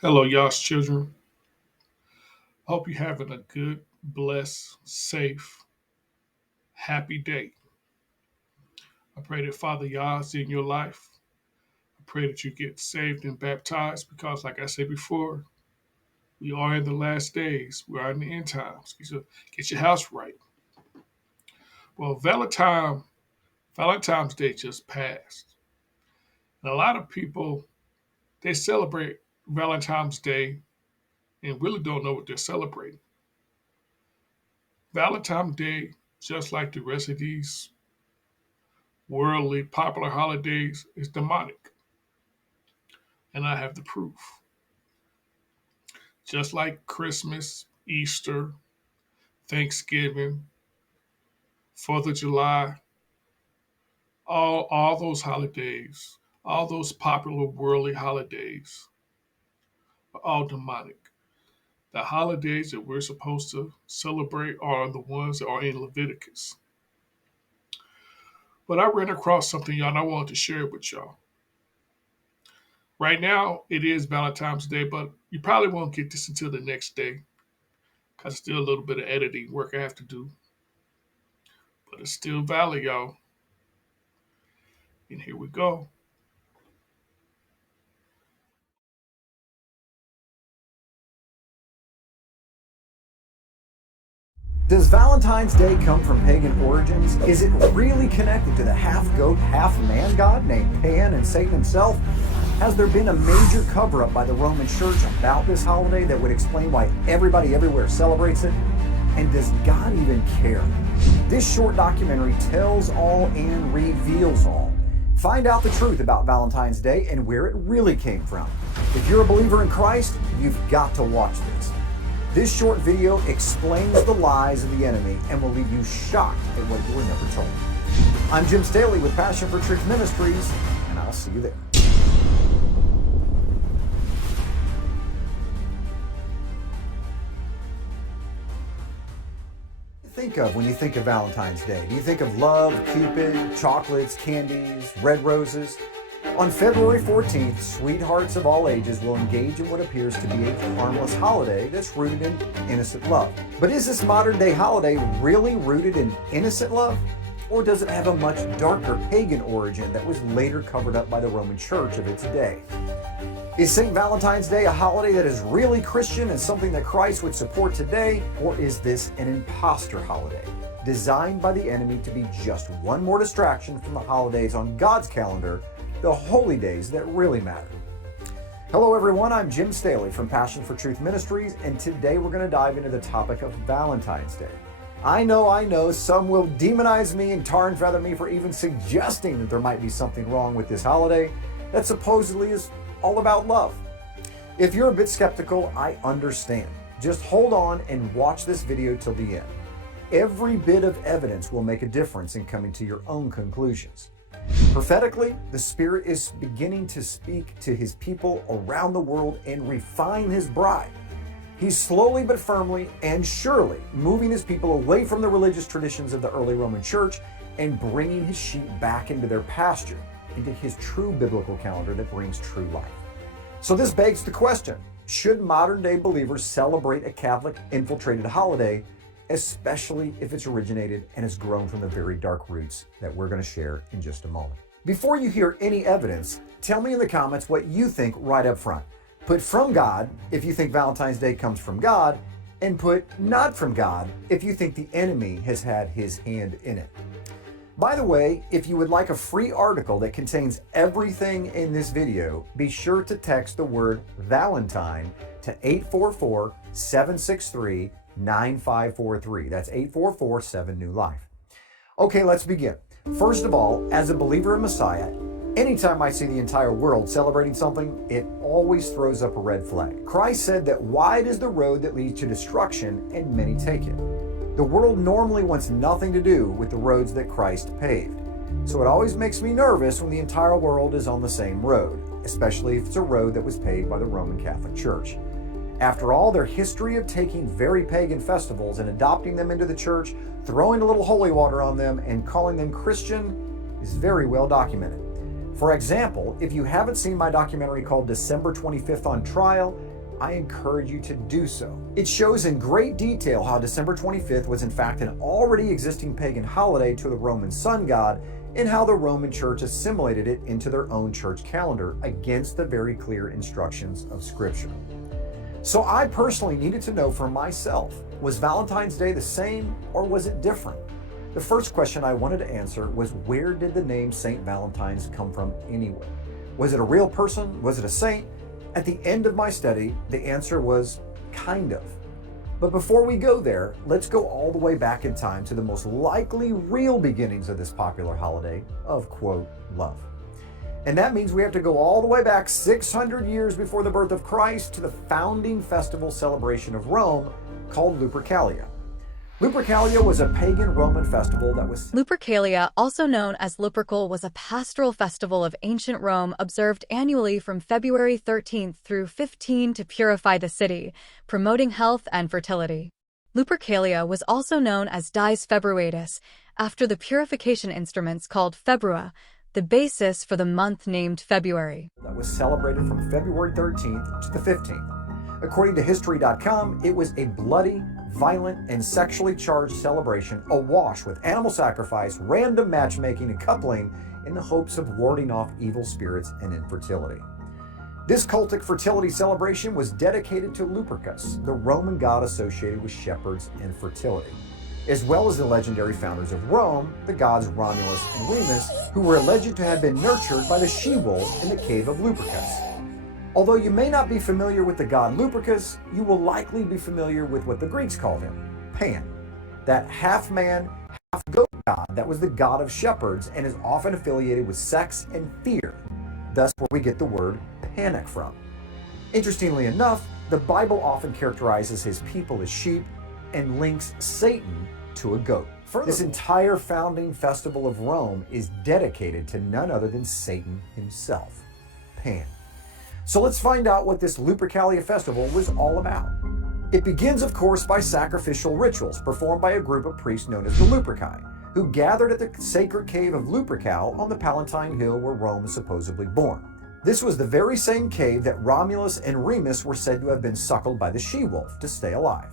Hello, y'all's children. Hope you're having a good, blessed, safe, happy day. I pray that Father Yah's in your life. I pray that you get saved and baptized because, like I said before, we are in the last days. We are in the end times. Get your house right. Well, Valentine's Day just passed. And a lot of people, they celebrate Valentine's Day and really don't know what they're celebrating. Valentine's Day, just like the rest of these worldly popular holidays, is demonic. And I have the proof. Just like Christmas, Easter, Thanksgiving, 4th of July, all those holidays, all those popular worldly holidays are all demonic. The holidays that we're supposed to celebrate are the ones that are in Leviticus. But I ran across something, y'all, and I wanted to share it with y'all. Right now, it is Valentine's Day, but you probably won't get this until the next day because still a little bit of editing work I have to do. But it's still valid, y'all. And here we go. Does Valentine's Day come from pagan origins? Is it really connected to the half-goat, half-man god named Pan and Satan himself? Has there been a major cover-up by the Roman Church about this holiday that would explain why everybody everywhere celebrates it? And does God even care? This short documentary tells all and reveals all. Find out the truth about Valentine's Day and where it really came from. If you're a believer in Christ, you've got to watch this. This short video explains the lies of the enemy and will leave you shocked at what you were never told. I'm Jim Staley with Passion for Truth Ministries, and I'll see you there. Think of when you think of Valentine's Day? Do you think of love, Cupid, chocolates, candies, red roses? On February 14th, sweethearts of all ages will engage in what appears to be a harmless holiday that's rooted in innocent love. But is this modern day holiday really rooted in innocent love? Or does it have a much darker pagan origin that was later covered up by the Roman Church of its day? Is St. Valentine's Day a holiday that is really Christian and something that Christ would support today? Or is this an imposter holiday, designed by the enemy to be just one more distraction from the holidays on God's calendar, the holy days that really matter? Hello everyone, I'm Jim Staley from Passion for Truth Ministries, and today we're going to dive into the topic of Valentine's Day. I know, some will demonize me and tar and feather me for even suggesting that there might be something wrong with this holiday that supposedly is all about love. If you're a bit skeptical, I understand. Just hold on and watch this video till the end. Every bit of evidence will make a difference in coming to your own conclusions. Prophetically, the Spirit is beginning to speak to his people around the world and refine his bride. He's slowly but firmly and surely moving his people away from the religious traditions of the early Roman Church and bringing his sheep back into their pasture, into his true biblical calendar that brings true life. So this begs the question, should modern day believers celebrate a Catholic infiltrated holiday, especially if it's originated and has grown from the very dark roots that we're going to share in just a moment? Before you hear any evidence, tell me in the comments what you think right up front. Put from God if you think Valentine's Day comes from God, and put not from God if you think the enemy has had his hand in it. By the way, if you would like a free article that contains everything in this video, be sure to text the word Valentine to 844-763-9543. That's 844-7-NEW-LIFE. Okay, let's begin. First of all, as a believer in Messiah, anytime I see the entire world celebrating something, it always throws up a red flag. Christ said that wide is the road that leads to destruction, and many take it. The world normally wants nothing to do with the roads that Christ paved. So it always makes me nervous when the entire world is on the same road, especially if it's a road that was paved by the Roman Catholic Church. After all, their history of taking very pagan festivals and adopting them into the church, throwing a little holy water on them, and calling them Christian is very well documented. For example, if you haven't seen my documentary called December 25th on Trial, I encourage you to do so. It shows in great detail how December 25th was in fact an already existing pagan holiday to the Roman sun god, and how the Roman Church assimilated it into their own church calendar against the very clear instructions of Scripture. So I personally needed to know for myself, was Valentine's Day the same or was it different? The first question I wanted to answer was, where did the name St. Valentine's come from anyway? Was it a real person? Was it a saint? At the end of my study, the answer was kind of. But before we go there, let's go all the way back in time to the most likely real beginnings of this popular holiday of, quote, love. And that means we have to go all the way back 600 years before the birth of Christ to the founding festival celebration of Rome called Lupercalia. Lupercalia was a pagan Roman festival that was... Lupercalia, also known as Lupercal, was a pastoral festival of ancient Rome observed annually from February 13th through 15 to purify the city, promoting health and fertility. Lupercalia was also known as Dies Februatus, after the purification instruments called februa, the basis for the month named February. That was celebrated from February 13th to the 15th. According to History.com, it was a bloody, violent, and sexually charged celebration awash with animal sacrifice, random matchmaking, and coupling in the hopes of warding off evil spirits and infertility. This cultic fertility celebration was dedicated to Lupercus, the Roman god associated with shepherds and fertility, as well as the legendary founders of Rome, the gods Romulus and Remus, who were alleged to have been nurtured by the she-wolf in the cave of Lupercus. Although you may not be familiar with the god Lupercus, you will likely be familiar with what the Greeks called him, Pan, that half-man, half-goat god that was the god of shepherds and is often affiliated with sex and fear, thus where we get the word panic from. Interestingly enough, the Bible often characterizes his people as sheep and links Satan to a goat. This entire founding festival of Rome is dedicated to none other than Satan himself, Pan. So let's find out what this Lupercalia festival was all about. It begins, of course, by sacrificial rituals performed by a group of priests known as the Luperci, who gathered at the sacred cave of Lupercal on the Palatine Hill where Rome is supposedly born. This was the very same cave that Romulus and Remus were said to have been suckled by the she-wolf to stay alive.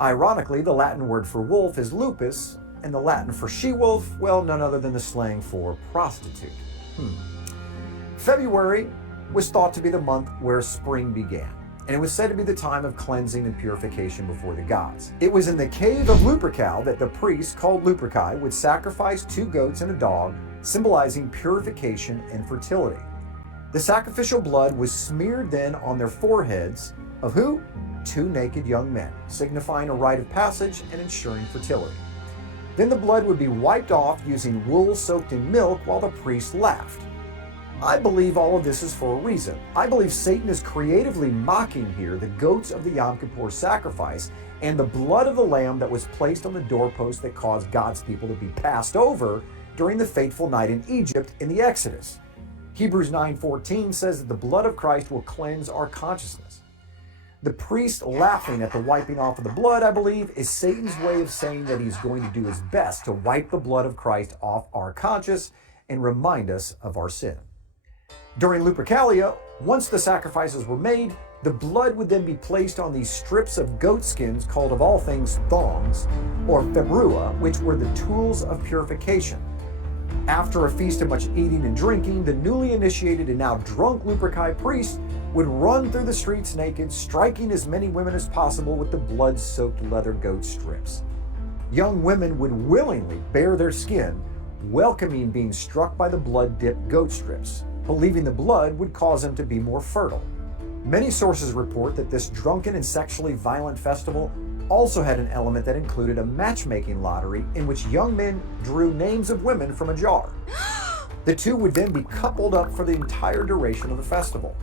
Ironically, the Latin word for wolf is lupus, and the Latin for she-wolf, well, none other than the slang for prostitute. February was thought to be the month where spring began, and it was said to be the time of cleansing and purification before the gods. It was in the cave of Lupercal that the priests, called Luperci, would sacrifice 2 goats and a dog, symbolizing purification and fertility. The sacrificial blood was smeared then on their foreheads of who? 2 naked young men, signifying a rite of passage and ensuring fertility. Then the blood would be wiped off using wool soaked in milk while the priests laughed. I believe all of this is for a reason. I believe Satan is creatively mocking here the goats of the Yom Kippur sacrifice and the blood of the lamb that was placed on the doorpost that caused God's people to be passed over during the fateful night in Egypt in the Exodus. Hebrews 9:14 says that the blood of Christ will cleanse our consciousness. The priest laughing at the wiping off of the blood, I believe, is Satan's way of saying that he's going to do his best to wipe the blood of Christ off our conscience and remind us of our sin. During Lupercalia, once the sacrifices were made, the blood would then be placed on these strips of goat skins called of all things thongs, or februa, which were the tools of purification. After a feast of much eating and drinking, the newly initiated and now drunk Luperci priests would run through the streets naked, striking as many women as possible with the blood-soaked leather goat strips. Young women would willingly bare their skin, welcoming being struck by the blood-dipped goat strips, believing the blood would cause them to be more fertile. Many sources report that this drunken and sexually violent festival also had an element that included a matchmaking lottery in which young men drew names of women from a jar. The two would then be coupled up for the entire duration of the festival.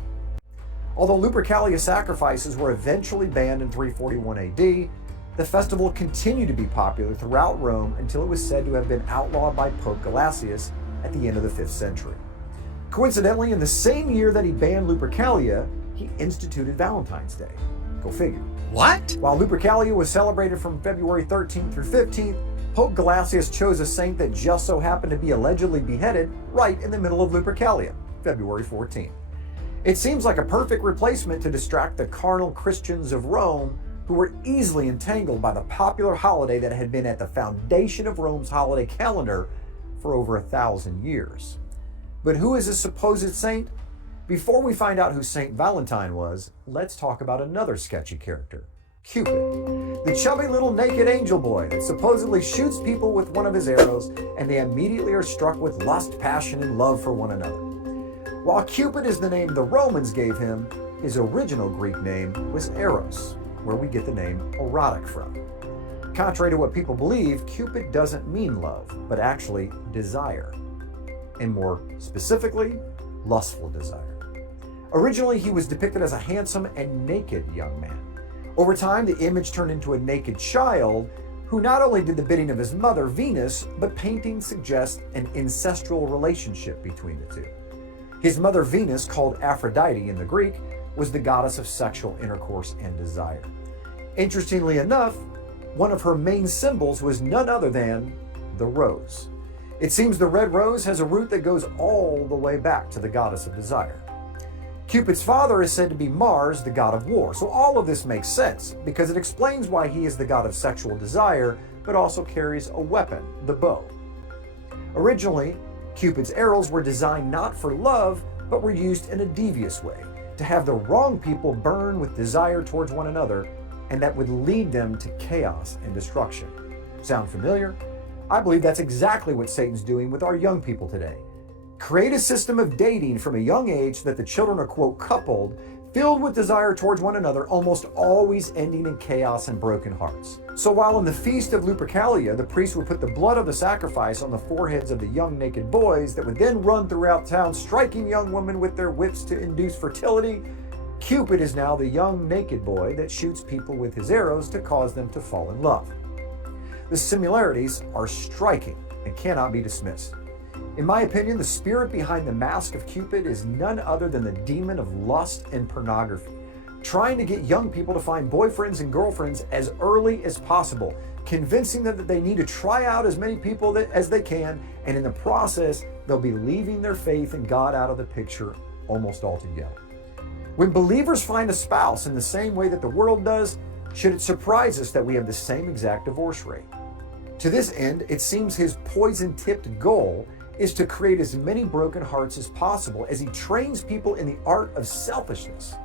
Although Lupercalia sacrifices were eventually banned in 341 AD, the festival continued to be popular throughout Rome until it was said to have been outlawed by Pope Gelasius at the end of the 5th century. Coincidentally, in the same year that he banned Lupercalia, he instituted Valentine's Day. Go figure. What? While Lupercalia was celebrated from February 13th through 15th, Pope Gelasius chose a saint that just so happened to be allegedly beheaded right in the middle of Lupercalia, February 14th. It seems like a perfect replacement to distract the carnal Christians of Rome who were easily entangled by the popular holiday that had been at the foundation of Rome's holiday calendar for over 1,000 years. But who is this supposed saint? Before we find out who Saint Valentine was, let's talk about another sketchy character, Cupid, the chubby little naked angel boy that supposedly shoots people with one of his arrows and they immediately are struck with lust, passion, and love for one another. While Cupid is the name the Romans gave him, his original Greek name was Eros, where we get the name erotic from. Contrary to what people believe, Cupid doesn't mean love, but actually desire, and more specifically, lustful desire. Originally, he was depicted as a handsome and naked young man. Over time, the image turned into a naked child who not only did the bidding of his mother, Venus, but paintings suggest an ancestral relationship between the two. His mother, Venus, called Aphrodite in the Greek, was the goddess of sexual intercourse and desire. Interestingly enough, one of her main symbols was none other than the rose. It seems the red rose has a root that goes all the way back to the goddess of desire. Cupid's father is said to be Mars, the god of war, so all of this makes sense because it explains why he is the god of sexual desire, but also carries a weapon, the bow. Originally, Cupid's arrows were designed not for love, but were used in a devious way, to have the wrong people burn with desire towards one another, and that would lead them to chaos and destruction. Sound familiar? I believe that's exactly what Satan's doing with our young people today. Create a system of dating from a young age so that the children are, quote, coupled, filled with desire towards one another, almost always ending in chaos and broken hearts. So while in the feast of Lupercalia, the priest would put the blood of the sacrifice on the foreheads of the young naked boys that would then run throughout town, striking young women with their whips to induce fertility, Cupid is now the young naked boy that shoots people with his arrows to cause them to fall in love. The similarities are striking and cannot be dismissed. In my opinion, the spirit behind the mask of Cupid is none other than the demon of lust and pornography, trying to get young people to find boyfriends and girlfriends as early as possible, convincing them that they need to try out as many people as they can, and in the process, they'll be leaving their faith in God out of the picture almost altogether. When believers find a spouse in the same way that the world does, should it surprise us that we have the same exact divorce rate? To this end, it seems his poison-tipped goal is to create as many broken hearts as possible as he trains people in the art of selfishness.